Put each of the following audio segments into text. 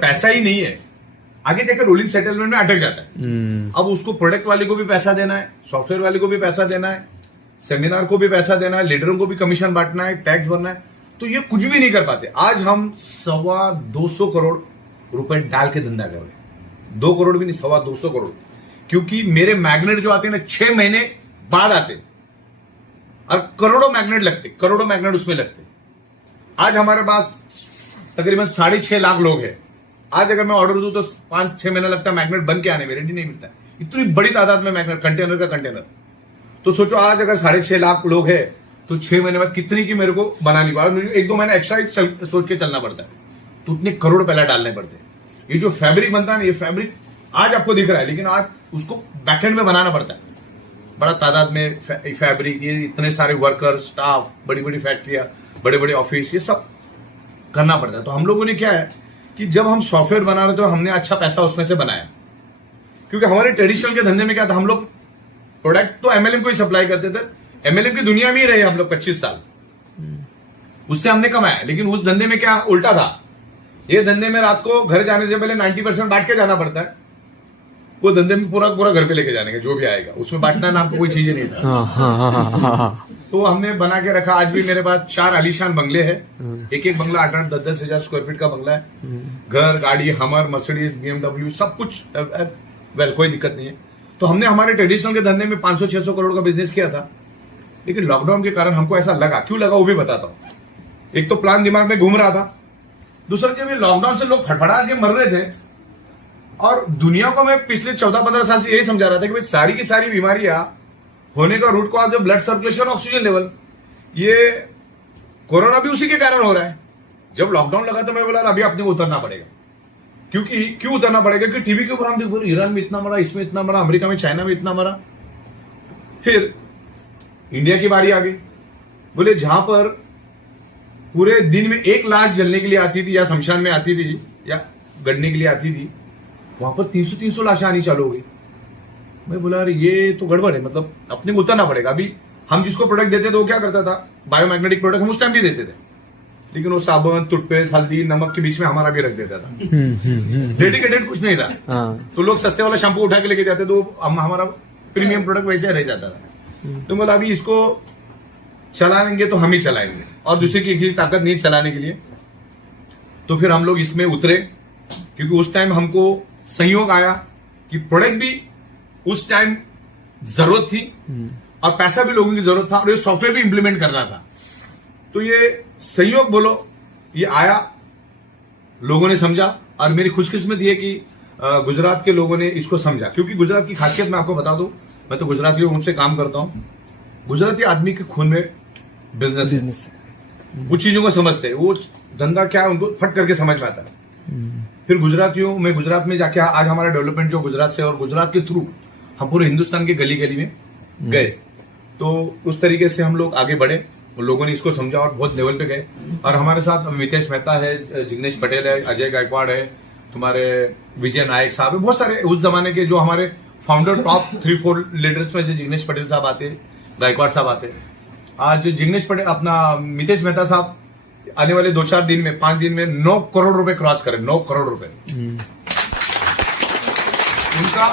पैसा ही नहीं है, आगे जाकर रोलिंग सेटलमेंट में अटक जाता है। अब उसको प्रोडक्ट वाले को भी पैसा देना है, सॉफ्टवेयर वाले को भी पैसा देना है, सेमिनार को भी पैसा देना है, लीडरों को भी कमीशन बांटना है, टैक्स भरना है, तो ये कुछ भी नहीं कर पाते। आज हम 225 करोड़ रुपए डाल के धंधा कर रहे हैं, 2 करोड़ भी नहीं, 225 करोड़, क्योंकि मेरे मैग्नेट जो आते हैं ना 6 महीने बाद आते हैं और करोड़ों मैग्नेट लगते, करोड़ों मैग्नेट उसमें लगते। आज हमारे पास तकरीबन 6.5 लाख लोग हैं। आज अगर मैं ऑर्डर दूं तो 5-6 महीना लगता है मैग्नेट बन के आने में, रेडी नहीं मिलता। इतनी बड़ी तादाद में मैग्नेट, कंटेनर का कंटेनर। तो सोचो आज अगर 6.5 लाख लोग हैं तो 6 महीने बाद कितनी की मेरे को बनानी पड़ा, मुझे 1-2 महीना एक्स्ट्रा सोच के चलना पड़ता है, तो उतने करोड़ पहले डालने पड़ते हैं। ये जो फैब्रिक बनता है ना, ये फैब्रिक आज आपको दिख रहा है, लेकिन आज उसको बैकएंड में बनाना पड़ता है, बड़ा तादाद में फैब्रिक, ये इतने सारे वर्कर, स्टाफ, बड़ी बड़ी फैक्ट्रियां, बड़े बड़े ऑफिस, ये सब करना पड़ता है। तो हम लोगों ने क्या है कि जब हम सॉफ्टवेयर बना रहे थे तो हमने अच्छा पैसा उसमें से बनाया, क्योंकि हमारे ट्रेडिशनल के धंधे में क्या था, हम लोग प्रोडक्ट तो एमएलएम को ही सप्लाई करते थे। एमएलएम की दुनिया में ही रहे हम लोग 25 साल, उससे हमने कमाया। लेकिन उस धंधे में क्या उल्टा था, ये धंधे में रात को घर जाने से पहले 90% बांट के जाना पड़ता है। वो धंधे में पूरा पूरा घर पे लेके जाने का, जो भी आएगा उसमें बांटना नाम को कोई चीज नहीं था। तो हमने बना के रखा। आज भी मेरे पास 4 आलीशान बंगले हैं, एक एक बंगला 8-8, 10-10 हजार स्क्वायर फीट का बंगला है। घर, गाड़ी, हमर, मर्सिडीज, BMW, सब कुछ वेल, कोई दिक्कत नहीं है। तो हमने हमारे ट्रेडिशनल के धंधे में 500-600 करोड़ का बिजनेस किया था, लेकिन लॉकडाउन के कारण हमको ऐसा लगा। क्यों लगा वो भी बताता हूं। एक तो प्लान दिमाग में घूम रहा था, दूसरा जब ये लॉकडाउन से लोग फटफड़ा के मर रहे थे, और दुनिया को मैं पिछले 14-15 साल से यही समझा रहा था कि भाई सारी की सारी बीमारियां होने का रूट कॉज है ब्लड सर्कुलेशन, ऑक्सीजन लेवल। ये कोरोना भी उसी के कारण हो रहा है। जब लॉकडाउन लगा तो मैं बोला अभी अपने को उतरना पड़ेगा। क्यों उतरना पड़ेगा? कि टीवी के ऊपर हम देखो ईरान में इतना मरा, इसमें इतना मरा, अमेरिका में, चाइना में इतना मरा। फिर इंडिया की बारी आ गई। बोले जहां पर पूरे दिन में 1 लाश जलने के लिए आती थी, या शमशान में आती थी, या गड़ने के लिए आती थी, वहां पर 300 लाशें आनी चालू हो गई। मैं बोला अरे ये तो गड़बड़ है, मतलब अपने को उतरना पड़ेगा। अभी हम जिसको प्रोडक्ट देते थे वो क्या करता था, बायोमैग्नेटिक प्रोडक्ट हम उस टाइम भी देते थे, लेकिन वो साबुन, टूथपेस्ट, हल्दी, नमक के बीच में हमारा भी रख देता था। डेडिकेटेड कुछ नहीं था। तो लोग सस्ते वाला शैम्पू उठा के लेके जाते, तो हमारा प्रीमियम प्रोडक्ट वैसे रह जाता था। तो बोला अभी इसको चलाएंगे तो हम ही चलाएंगे, और दूसरे की किसी ताकत नहीं चलाने के लिए। तो फिर हम लोग इसमें उतरे, क्योंकि उस टाइम हमको संयोग आया कि प्रोडक्ट भी उस टाइम जरूरत थी, और पैसा भी लोगों की जरूरत था, और ये सॉफ्टवेयर भी इंप्लीमेंट करना था। तो ये संयोग बोलो, ये आया, लोगों ने समझा, और मेरी खुशकिस्मत ये कि गुजरात के लोगों ने इसको समझा। क्योंकि गुजरात की खासियत मैं आपको बता दूं, मैं तो गुजरातियों उनसे काम करता हूं। गुजराती आदमी के खून में बिजनेस है, वो चीजों को समझते हैं, वो धंधा क्या है उनको फट करके समझ में आता है। फिर गुजरातियों में, गुजरात में जाके आज हमारा डेवलपमेंट जो गुजरात से, और गुजरात के थ्रू हम पूरे हिंदुस्तान के गली गली में गए। तो उस तरीके से हम लोग आगे बढ़े, लोगों ने इसको समझा और बहुत लेवल पे गए। और हमारे साथ मितेश मेहता है, जिग्नेश पटेल है, अजय गायकवाड़ है, तुम्हारे विजय नायक साहब है, बहुत सारे उस जमाने के जो हमारे फाउंडर टॉप 3-4 लीडर्स में से जिग्नेश पटेल साहब आते, गायकवाड़ साहब आते। आज जिग्नेश पटेल, अपना मितेश मेहता साहब आने वाले 2-4 दिन में, 5 दिन में 9 करोड़ रुपए क्रॉस करें, 9 करोड़ रुपए।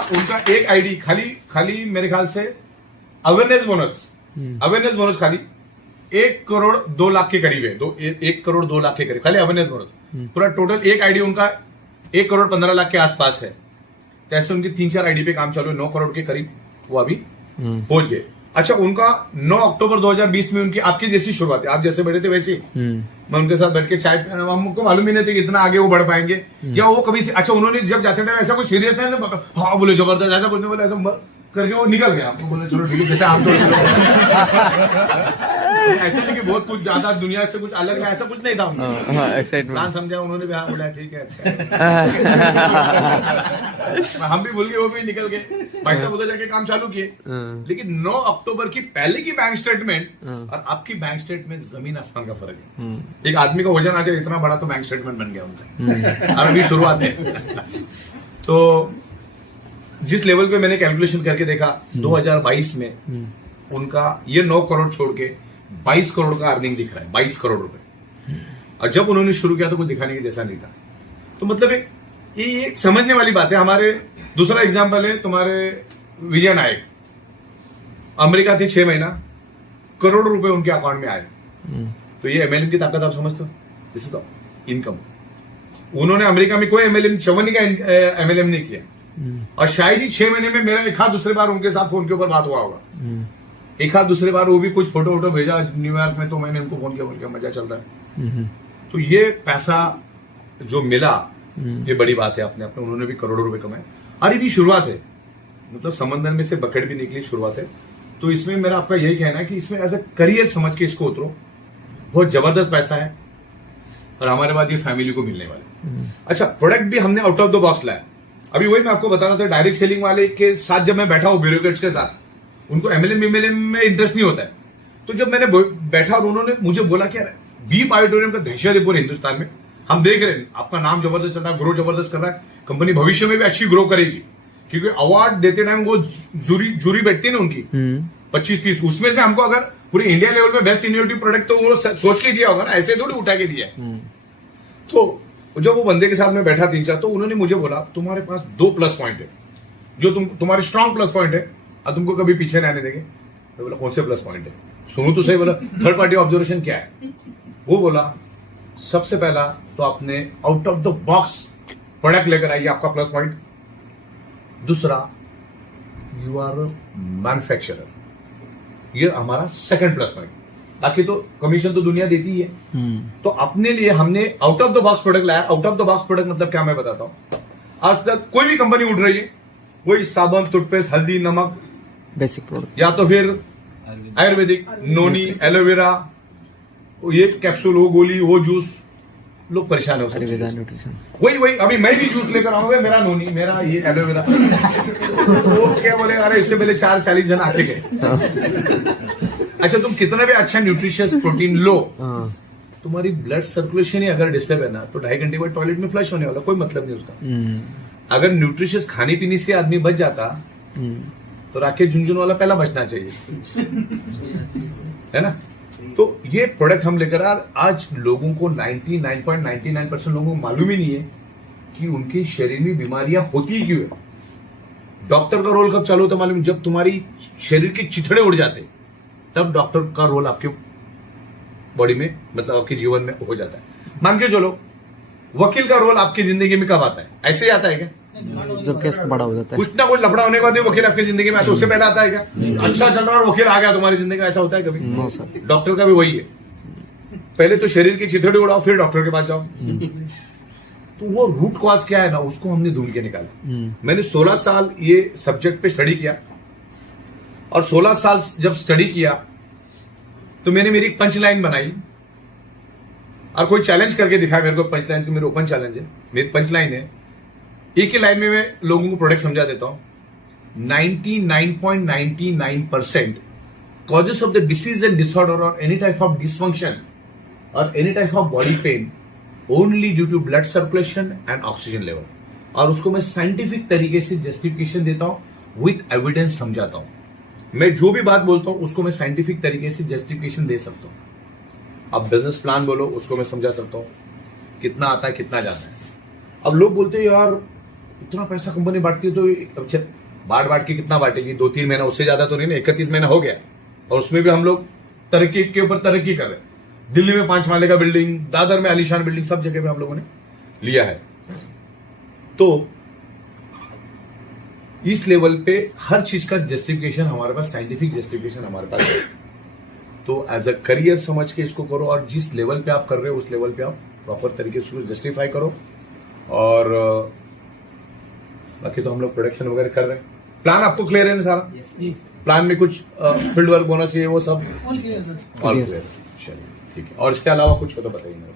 उनका एक आईडी खाली मेरे ख्याल से अवेयरनेस बोनस खाली 1 करोड़ 2 लाख के करीब है। 1 करोड़ 2 लाख के करीब खाली अवेयरनेस बोनस। पूरा टोटल एक आईडी उनका 1 करोड़ 15 लाख के आसपास है। तो ऐसे उनकी 3-4 आईडी पे काम चालू है, 9 करोड़ के करीब वो अभी पहुंच गए। अच्छा, उनका 9 अक्टूबर 2020 में उनकी आपकी जैसी शुरुआत है, आप जैसे बैठे थे वैसे मैं उनके साथ बैठ के चाय, हमको मालूम ही नहीं था कि इतना आगे वो बढ़ पाएंगे, या वो कभी से। अच्छा, उन्होंने जब जाते टाइम ऐसा कुछ सीरियस नहीं, हाँ बोले जबरदस्त, ऐसा कुछ नहीं बोले, ऐसा करके वो निकल गया। आपको बोले चलो ठीक है, जैसे आप तो ऐसा नहीं कि बहुत कुछ ज्यादा दुनिया से कुछ अलग है, ऐसा कुछ नहीं था। प्लान समझा उन्होंने भी, हाँ बोला ठीक है, अच्छा हम भी भूल गए, वो भी निकल गए, पैसा उधर जाके काम चालू किए। लेकिन 9 अक्टूबर की पहले की बैंक स्टेटमेंट और आपकी बैंक स्टेटमेंट जमीन आसमान का फर्क है। एक आदमी का वजन आ जाए इतना बड़ा, तो बैंक स्टेटमेंट बन गया उनका, और अभी शुरुआत है। तो जिस लेवल पे मैंने कैलकुलेशन करके देखा, 2022 में उनका ये 9 करोड़ छोड़ के 22 करोड़ का अर्निंग दिख रहा है, 22 करोड़ रुपए। और जब उन्होंने शुरू किया तो कुछ दिखाने की जैसा नहीं था। तो मतलब एक ये एक समझने वाली बात है। हमारे दूसरा एग्जाम्पल है तुम्हारे विजय नायक, अमेरिका थी 6 महीना, करोड़ों रुपए उनके अकाउंट में आए। तो ये एमएलएम की ताकत आप समझते हो? This is the income. उन्होंने अमेरिका में कोई एमएलएम चवनी का एमएलएम नहीं किया, और शायद ही 6 महीने में मेरा एक हाथ दूसरे बार उनके साथ फोन के ऊपर बात हुआ होगा। एक हाथ दूसरे बार वो भी कुछ फोटो वोटो भेजा न्यूयॉर्क में, तो मैंने उनको फोन किया, बोल के मजा चल रहा है। तो ये पैसा जो मिला ये बड़ी बात है। अपने अपने उन्होंने भी करोड़ों रुपए कमाए, और ये भी शुरुआत है, मतलब समंदर में से बकेट भी निकली, शुरुआत है। तो इसमें मेरा आपका यही कहना है कि इसमें एज अ करियर समझ के इसको उतरो, बहुत जबरदस्त पैसा है, और हमारे बाद ये फैमिली को मिलने वाले। अच्छा, प्रोडक्ट भी हमने आउट ऑफ द बॉक्स लाया। अभी वही मैं आपको बता रहा था, डायरेक्ट सेलिंग वाले के साथ जब मैं बैठा हूं, ब्यूरोक्रेट्स के साथ, उनको एमएलएम में इंटरेस्ट नहीं होता है। तो जब मैंने बैठा और उन्होंने मुझे बोला कि यार बी बायोटोरियम का दहशत है पूरे हिंदुस्तान में, हम देख रहे हैं आपका नाम जबरदस्त चल रहा है, ग्रो जबरदस्त कर रहा है, कंपनी भविष्य में भी अच्छी ग्रो करेगी, क्योंकि अवार्ड देते टाइम वो जूरी बैठती है ना उनकी 25-30, उसमें से हमको अगर पूरे इंडिया लेवल पे बेस्ट इनोवेटिव प्रोडक्ट तो वो सोच के दिया होगा ना, ऐसे थोड़ी उठा के दिया है। तो जब वो बंदे के साथ में बैठा 3-4, तो उन्होंने मुझे बोला तुम्हारे पास 2 प्लस पॉइंट है, जो तुम्हारे स्ट्रांग प्लस पॉइंट है, और तुमको कभी पीछे नहीं आने देंगे। मैं बोला कौन से प्लस पॉइंट है, सुनो तो सही। बोला थर्ड पार्टी ऑब्जर्वेशन क्या है? वो बोला सबसे पहला तो आपने out of the box product लेकर आइए, आपका प्लस पॉइंट। दूसरा, यू आर मैन्युफैक्चरर, ये हमारा सेकंड प्लस पॉइंट। बाकी तो कमीशन तो दुनिया देती ही है। तो अपने लिए हमने out of the box product लाया। Out of the box product मतलब क्या, मैं बताता हूं। आज तक कोई भी कंपनी उठ रही है, वही साबुन, टूथपेस्ट, हल्दी, नमक, बेसिक प्रोडक्ट, या तो फिर आयुर्वेदिक, नोनी, एलोवेरा, ये कैप्सूल हो, गोली हो, जूस, लोग परेशान हो आयुर्वेदा न्यूट्रिशन। वही अभी मैं भी जूस लेकर आऊंगा, मेरा नोनी, मेरा ये एलोवेरा। तो क्या बोले, अरे इससे पहले 40 जन आके गए। अच्छा, तुम कितना भी अच्छा न्यूट्रिशियस प्रोटीन लो, तुम्हारी ब्लड सर्कुलेशन ही अगर डिस्टर्ब है ना, तो 2.5 घंटे बाद टॉयलेट में फ्लश होने वाला, कोई मतलब नहीं उसका। अगर न्यूट्रिशियस खाने पीने से आदमी बच जाता, तो राकेश झुंझुनवाला पहला बचना चाहिए, है ना। तो ये प्रोडक्ट हम लेकर आज लोगों को 99.99% लोगों को मालूम ही नहीं है कि उनके शरीर में बीमारियां होती क्यों है। डॉक्टर का रोल कब चालू होता मालूम? जब तुम्हारी शरीर के चिथड़े उड़ जाते, तब डॉक्टर का रोल आपके बॉडी में, मतलब आपके जीवन में हो जाता है। मान के चलो, वकील का रोल आपकी जिंदगी में कब आता है? ऐसे ही आता है क्या? जब केस बड़ा हो जाता है, कुछ ना कुछ लफड़ा होने के बाद वकील आपकी जिंदगी में आता है। उससे पहले आता है क्या? अच्छा चल रहा है वकील आ गया तुम्हारी जिंदगी में, ऐसा होता है कभी? No sir. डॉक्टर का भी वही है, पहले तो शरीर की चिथड़े उड़ाओ, फिर डॉक्टर के पास जाओ। तो वो रूट कॉज क्या है ना, उसको हमने ढूंढ के निकाला। मैंने 16 साल ये सब्जेक्ट पे स्टडी किया, और 16 साल जब स्टडी किया तो मैंने मेरी एक पंच लाइन बनाई, और कोई चैलेंज करके दिखाया मेरे को पंच लाइन, तो मेरे ओपन चैलेंज है। मेरी पंच लाइन है, एक ही लाइन में मैं लोगों को प्रोडक्ट समझा देता हूं। 99.99% causes of the disease and disorder और एनी टाइप ऑफ डिसफंक्शन और any type of body pain only due to blood circulation and oxygen level. और उसको मैं साइंटिफिक तरीके से जस्टिफिकेशन देता हूं, विथ एविडेंस समझाता हूं। मैं जो भी बात बोलता हूं उसको मैं साइंटिफिक तरीके से जस्टिफिकेशन दे सकता हूं। अब बिजनेस प्लान बोलो, उसको मैं समझा सकता हूं, कितना आता है कितना जाता है। अब लोग बोलते हैं यार इतना पैसा कंपनी बांटती है, तो अच्छा बांट के कितना बांटेगी? 2-3 महीना, उससे ज्यादा तो नहीं ना। 31 महीना हो गया, और उसमें भी हम लोग तरक्की के ऊपर तरक्की कर रहे हैं। दिल्ली में 5 माले का बिल्डिंग, दादर में आलीशान बिल्डिंग, सब जगह पे हम लोगों ने लिया है। तो इस लेवल पे हर चीज का जस्टिफिकेशन हमारे पास, साइंटिफिक जस्टिफिकेशन हमारे पास है। तो एज अ करियर समझ के इसको करो, और जिस लेवल पे आप कर रहे हो उस लेवल पे आप प्रॉपर तरीके से जस्टिफाई करो। और बाकी तो हम लोग प्रोडक्शन वगैरह कर रहे हैं। प्लान आपको क्लियर है ना सारा? प्लान में कुछ फील्ड वर्क बोनस ये वो सब ऑल क्लियर। चलिए ठीक है, और इसके अलावा कुछ हो तो बताइए मेरे को।